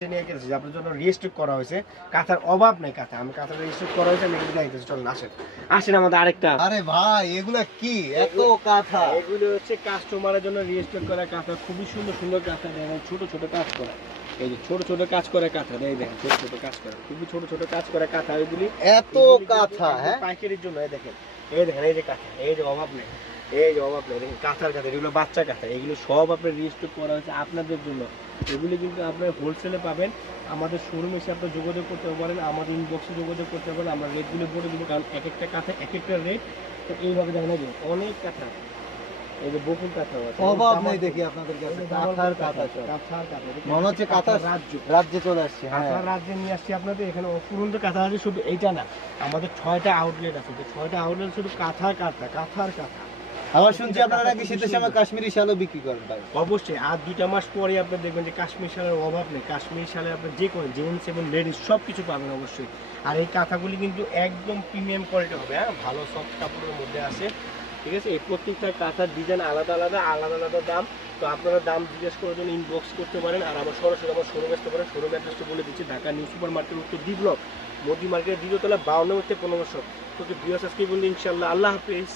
নিয়ে গেছে যে আপনার জন্য রেজিস্ট্রি করা হয়েছে, কাঁথার অভাব নাই। কাঁথা আমি কাঁথা রেজিস্ট্রি করা হয়েছে, আমি এগুলো দেখাইতেছি। চলুন আসেন আসেন আমাদের আরেকটা। আরে ভাই এগুলা কি এত কাঁথা? এগুলো হচ্ছে কাস্টমারের জন্য রেজিস্ট্রি করা কাঁথা, খুবই সুন্দর সুন্দর কাঁথা। দেখেন ছোট ছোট কাজ করা, এই যে ছোট ছোট কাজ করা কাঁথা, এই দেখেন ছোট ছোট কাজ করা, খুবই ছোট ছোট কাজ করা কাঁথা। এগুলি এত কাঁথা? হ্যাঁ, পাইকারির জন্য। এই দেখেন এই দেখেন এই যে কাঁথা, এই যে অভাব নেই, এই যে অভাব নেই। দেখেন কাঁথার কাঁথা, এগুলো বাচ্চা কাঁথা, এগুলো সব আপনার রেজিস্ট্রি করা হয়েছে আপনাদের জন্য। এগুলি কিন্তু আপনার হোলসেলে পাবেন। আমাদের শোরুমে এসে আপনার যোগাযোগ করতে পারেন, আমাদের ইনবক্সে যোগাযোগ করতে পারেন। আমরা রেটগুলো বলে দেবো, কারণ এক একটা কাঁথা এক একটা রেট। তো এইভাবে দেখেন এই যে অনেক কাঁথা, এই যে বকুল কাঁথা আছে, অভাব নেই দেখি আপনাদের কাছে কাঁথার কাঁথা সব। কাঁথার কাঁথা মনে হচ্ছে কাঁথা রাজ্য রাজ্যে চলে আসছে। হ্যাঁ, কাঁথার রাজ্যে নিয়ে আসছি আপনাদের। এখানে অফুরন্ত কাঁথা আছে, শুধু এইটা না, আমাদের 6টা আউটলেট আছে। 6টা আউটলেট শুধু কাঁথার কাঁথা, কাঁথার কাঁথা। আবার শুনছি আপনারা নাকি শীতের সময় কাশ্মীরি শালও বিক্রি করেন ভাই। অবশ্যই, আর 2টা মাস পরে আপনি দেখবেন যে কাশ্মীর শালের অভাব নেই। কাশ্মীর শালে আপনি যে কোনো জেন্টস এবং লেডিস সব কিছু পাবেন অবশ্যই। আর এই কাঁথাগুলি কিন্তু একদম প্রিমিয়াম কোয়ালিটি হবে, হ্যাঁ, ভালো সফট কাপড়ের মধ্যে আছে, ঠিক আছে। এই প্রত্যেকটা কাঁথার ডিজাইন আলাদা আলাদা আলাদা আলাদা দাম। তো আপনারা দাম জিজ্ঞেস করার জন্য ইনবক্স করতে পারেন, আর আমার সরাসরি আমার শোরুমে আসতে পারেন। শোরুম অ্যাড্রেসটা বলে দিচ্ছি, ঢাকা নিউ সুপার মার্কেট, উত্তর ডি ব্লক, মোদি মার্কেট, দ্বিতীয় তলা, 52 1500। তোকে ভিউয়ার্স আজকে বললি ইনশাআল্লাহ। আল্লাহ হাফিজ।